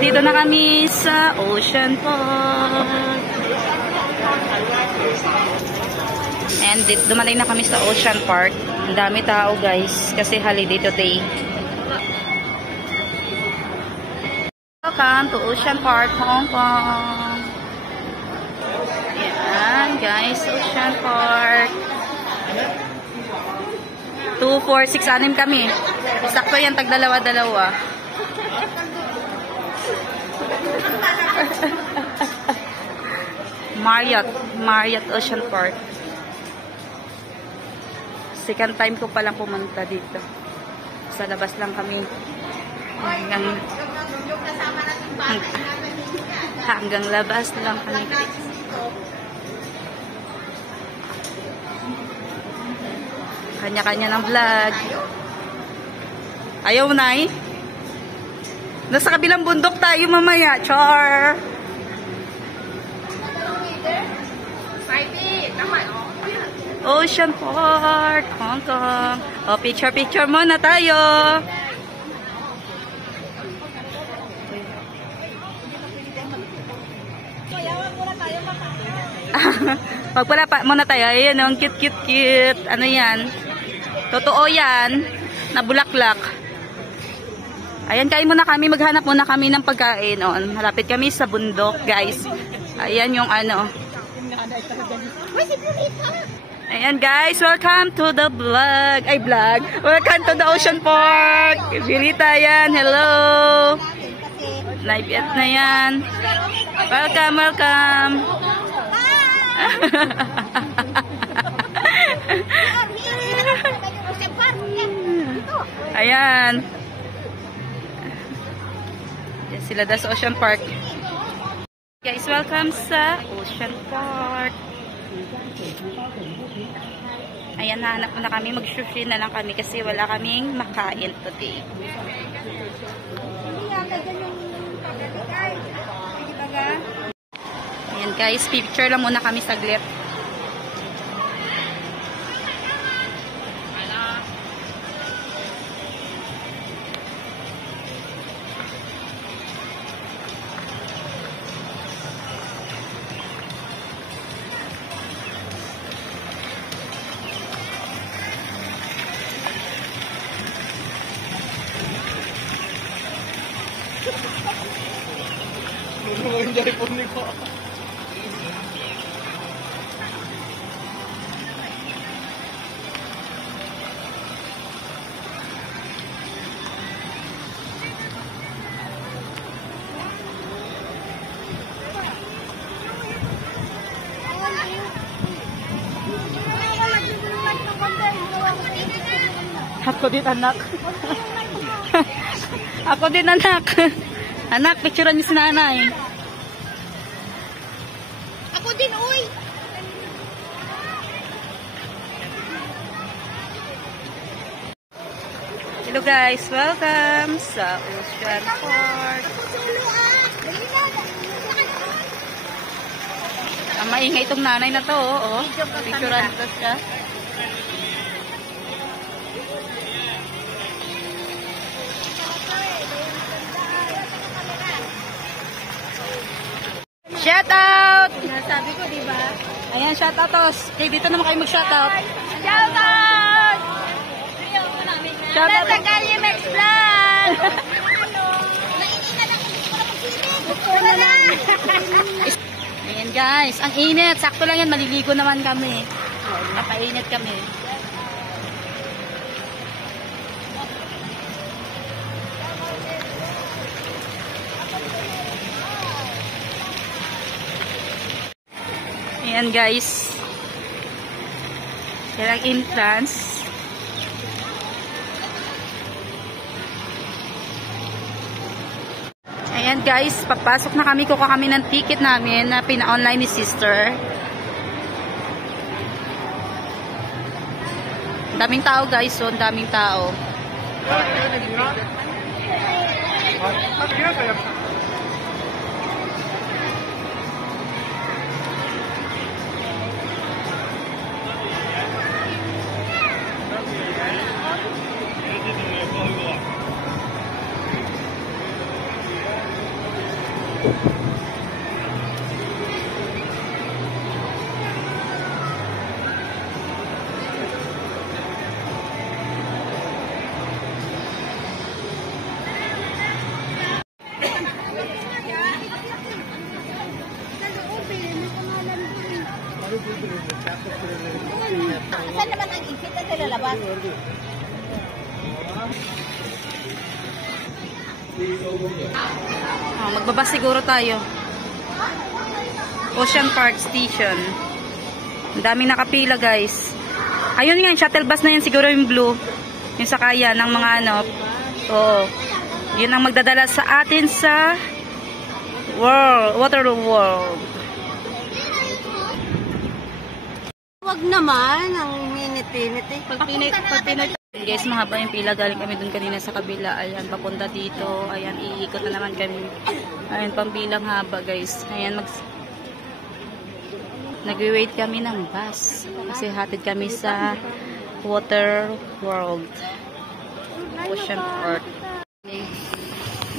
dito na kami sa Ocean Park. And dumating na kami sa Ocean Park. Ang dami tao guys, kasi holiday today. Welcome to Ocean Park, Hong Kong. Yan guys, Ocean Park. 2, 4, 6, 6 kami. Sakto yan, tag-dalawa-dalawa. Marriott Ocean Park. Second time ko palang pumunta dito. Sa labas lang kami. Hanggang labas lang kami. Kanya-kanya ng vlog. Ayaw na eh. Nasa kabilang bundok tayo mamaya. Char! Ocean Park, Hong Kong. O, picture muna tayo. Pagpala muna tayo. Ayan, ang cute. Ano yan? Totoo yan. Na bulaklak. Ayan, kain muna kami. Maghanap muna kami ng pagkain. O, malapit kami sa bundok, guys. Ayan yung ano. Ayan guys, welcome to the vlog. Welcome to the Ocean Park. Bilita yan, hello. Live na yan. Welcome. Ayan. Yan sila sa Ocean Park. Guys, welcome sa Ocean Park. Ayan, nahanap na kami. Mag-sushi na lang kami kasi wala kaming makain today. Ayan guys, picture lang muna kami saglit. Hindi po niko. Ako din anak. Ako din anak. Anak, picturean niyo si nanay. Ako din, uy! Hello guys, welcome sa Ocean Park. Ang maingay itong nanay na to, oh. Picturean ko siya. Shout out! Sabi ko, di ba? Ayan, shout out tos. Okay, dito naman kayo mag-shout out. Shout out! Shout out sa Galimex Vlog! Nainina lang, hindi ko na magsilig. Gusto na. Ayan guys, ang init. Sakto lang yan, maliligo naman kami. Napainit kami. Ayan guys. Yan ang entrance. Ayan guys, papasok na kami. Kuha kami ng ticket namin na pina-online ni sister. Daming tao guys, so daming tao. Saan naman ang exit na sila labas? Magbabas siguro tayo. Ocean Park Station. Ang daming nakapila, guys. Ayun nga, yung shuttle bus na yun, siguro yung blue. Yung sakaya ng mga ano. Oo. Yun ang magdadala sa atin sa Water World. Wag naman, ang minit-minit eh. Pag Pinoy. Guys, mahaba yung pila. Galing kami dun kanina sa kabila. Ayan, papunta dito. Ayan, iikot na naman kami. Ayan, pambilang haba, guys. Ayan, nag-wait kami ng bus. Kasi hatid kami sa Water World. Ocean Park.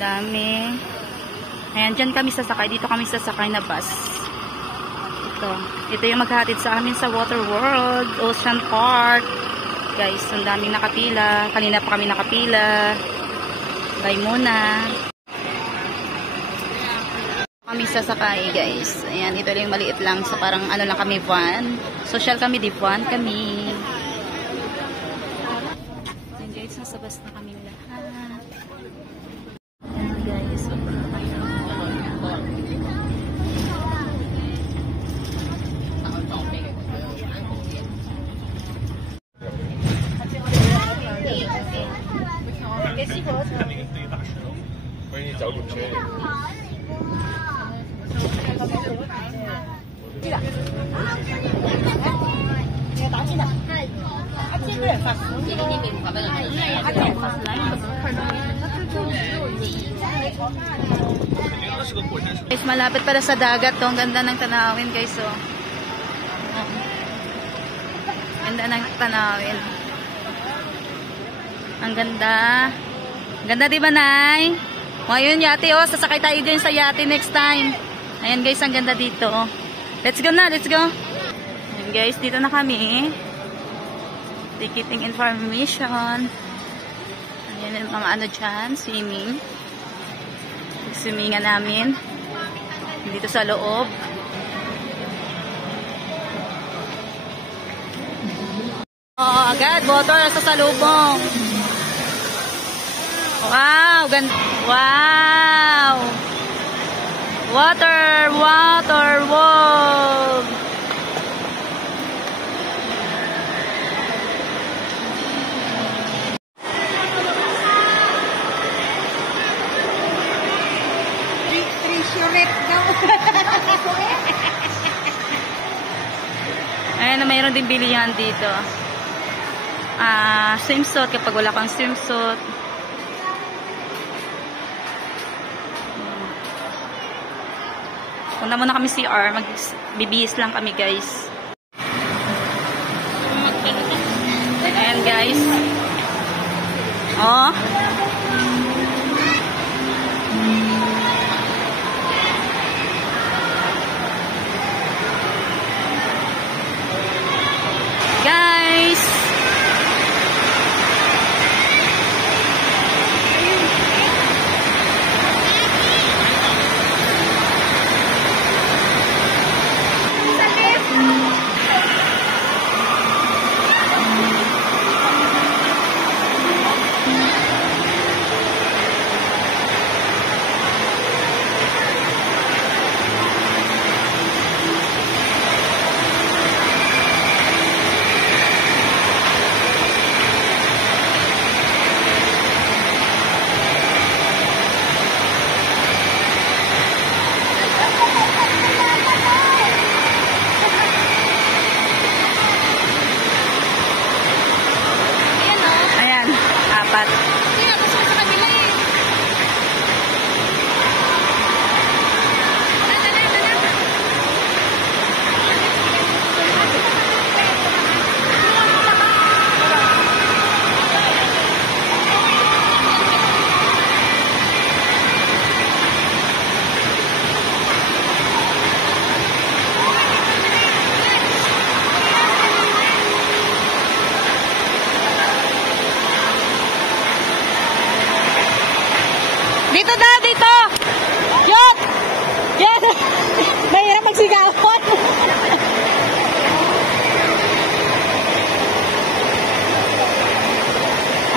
Dami. Ayan, dyan kami sasakay. Dito kami sasakay na bus. Ito yung maghahatid sa amin sa Water World, Ocean Park. Guys, ang daming nakapila. Kanina pa kami nakapila. Bye muna. Kami sasakay, guys. Ayan, ito lang yung maliit lang. So, parang ano lang kami, van. Social kami, di van kami. Ayan, guys, nasa bus na kami lahat. Ayan, guys. Guys, malapit pala sa dagat to. Ang ganda ng tanawin, guys. Oh. Ganda ng tanawin. Ang ganda. Ang ganda, diba, Nay? Ngayon, yate, oh. Sasakay tayo din sa yate next time. Ayan, guys, ang ganda dito. Oh. Let's go na, let's go. Ayan, guys, dito na kami. Ticketing information. Ayan yung mga ano dyan, swimming. Swimming namin. Dito sa loob. Oh, agad, water sa salubong. Wow, ganda. Wow. Water world. Ayan, mayroon din bilihan dito. Swimsuit kapag wala kang swimsuit. Punta muna kami CR, magbibihis lang kami, guys. Ayan, guys. Oh. Guys.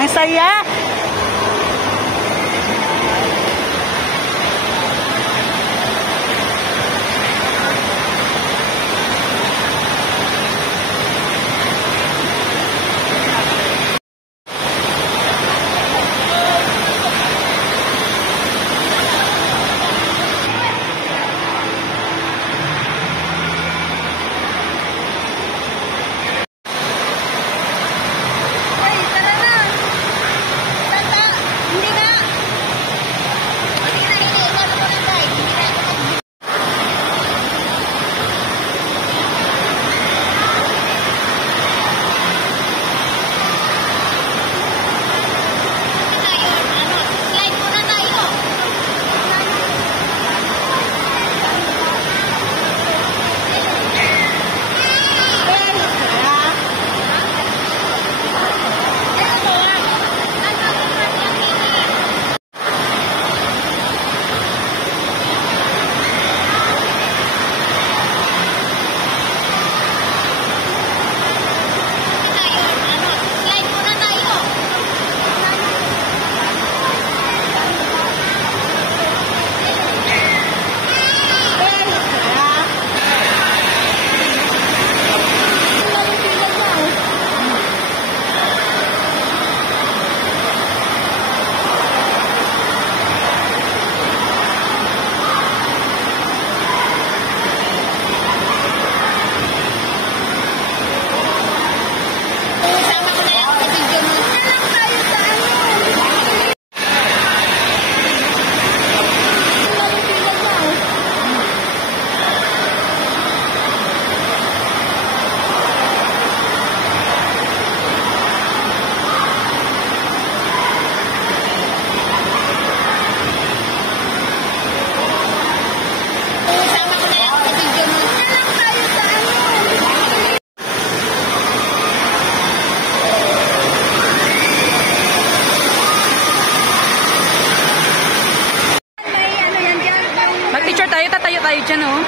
Ang saya! Ay, tara na. Tata, hindi na. Hindi na, hindi. Ano ko na, guys? Hindi na ito mag- tayo, ano, slide muna tayo. Slide muna tayo. Sama ko na lang sa video mo. Lang tayo sa ano. Sama ko na lang sa video mo. Lang tayo sa ano. May ano yan dyan. Mag-picture tayo, tatayo tayo dyan, oh.